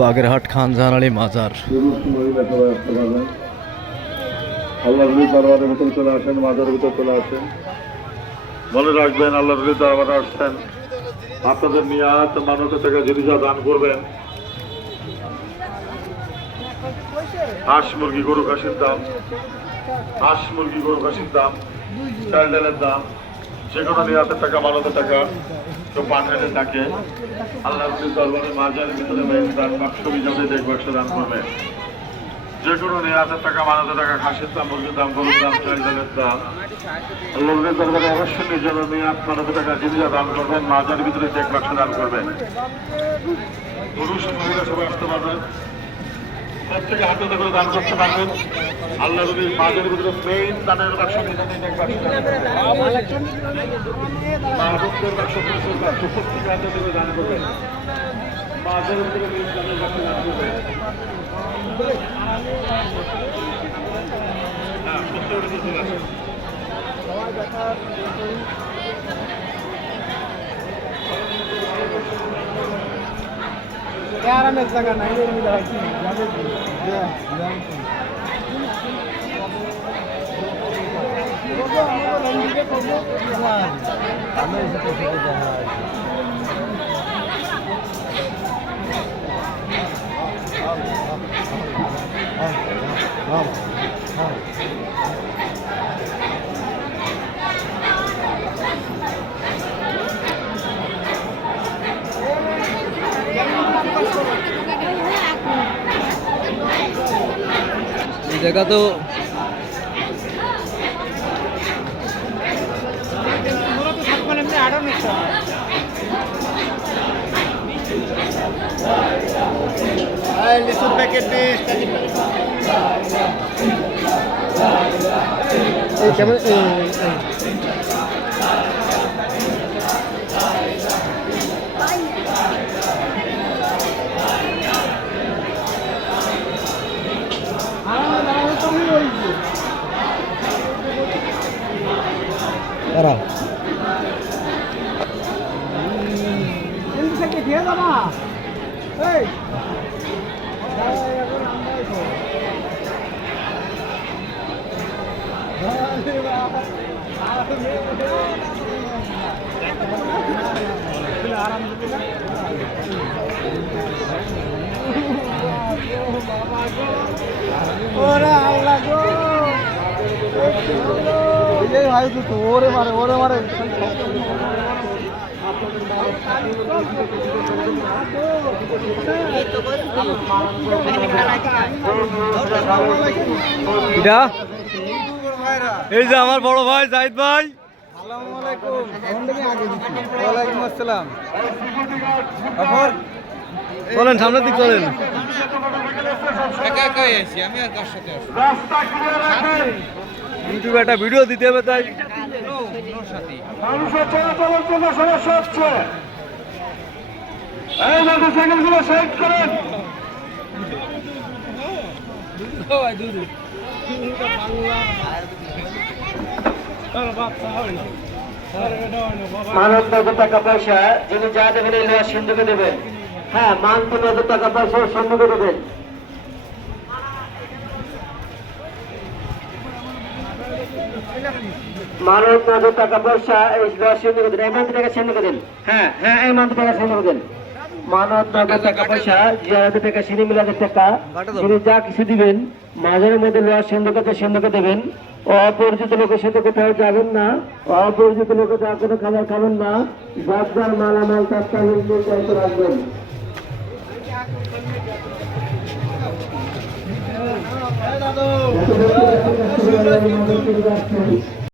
বাগেরহাট খানজাহান আলী মাজার। আল্লাহ রবি দরবারের ভিতরে চলে আসেন, মাজারের ভিতরে চলে আসেন। মনে রাখবেন আল্লাহ রবি দরবারে আসছেন। আপনাদের নিয়াত মানুষের থেকে যদি দান করবেন। হাঁস মুরগি, গরু, খাসির দাম। হাঁস মুরগি, গরু, খাসির দাম। চাল, ডালের দাম। যে কোনো নিয়াতের টাকা মানতের টাকা কেউ পাঠাইলে তাকে। আল্লাহ রবি দরবারে মাজারের ভিতরে দান বাক্স বিজাতে দেখ বাক্স দান করবেন যে কোনো নিয়াতের টাকা মানতের টাকা খাসির দাম, মুরগির দাম, গরুর দাম ডালের দাম। আল্লাহ রবি দরবারে অবশ্যই নিজের নিয়াত মানতের টাকা যিনি দান করবেন, মাজারের ভিতরে চেক বাক্স দান করবেন। পুরুষ মহিলা সবাই আসতে পারবেন। প্রত্যেকে হাতে হাতে করে দান করতে পারবেন। আল্লাহ রবি মাঝের ভিতরে মেইন দানের বাক্স চেক বাক্স প্রত্যেকে হাতে হাতে করে দান করবেন। মাঝের ভিতরে মেইন দানের বাক্স দান করবেন। হ্যাঁ চলে আসেন। আরামের জায়গা নাই এর মধ্যে হয় কি যাবে तो এই লিচুর প্যাকেট কেমন তারা কিন্তু থেকে দিয়ে যাবা এই ওরে আল্লাহ গো এই ভাই তো ওরে মারে ওরে মারে এটা? এই যে আমার বড় ভাই জাহিদ ভাই। আসসালামু আলাইকুম ওয়ালাইকুম আসসালাম আফর চলেন সামনের দিক চলেন ইউটিউবে একটা ভিডিও দিতে হবে তাই। মানুষের চলাচলের জন্য সমস্যা হচ্ছে। এই মোটরসাইকেল সাইড করেন। মানব নগদ টাকা পয়সা যিনি যা দেবেন এই লোহার সিন্ধুকে দেবেন। হ্যাঁ মান তো নগদ টাকা পয়সা সন্ধ্যকে দেবেন। মানব নগদ টাকা পয়সা এই লোহার সিন্ধুকে দেন। এই মান্ত্র টাকা সিন্ধুকে দেন। হ্যাঁ হ্যাঁ এই মান্ত্র টাকা সিন্ধুকে দেন। মানব নগদ টাকা পয়সা জিয়ারত টাকা সিঁড়ি মিলাদের টাকা। যিনি যা কিছু দিবেন মাঝের মধ্যে দেবেন। অপরিচিত লোকের সাথে কোথাও যাবেন না। অপরিচিত লোকের যা কোনো খাবার খাবেন না। যার মালামাল তার রাখবেন দাদু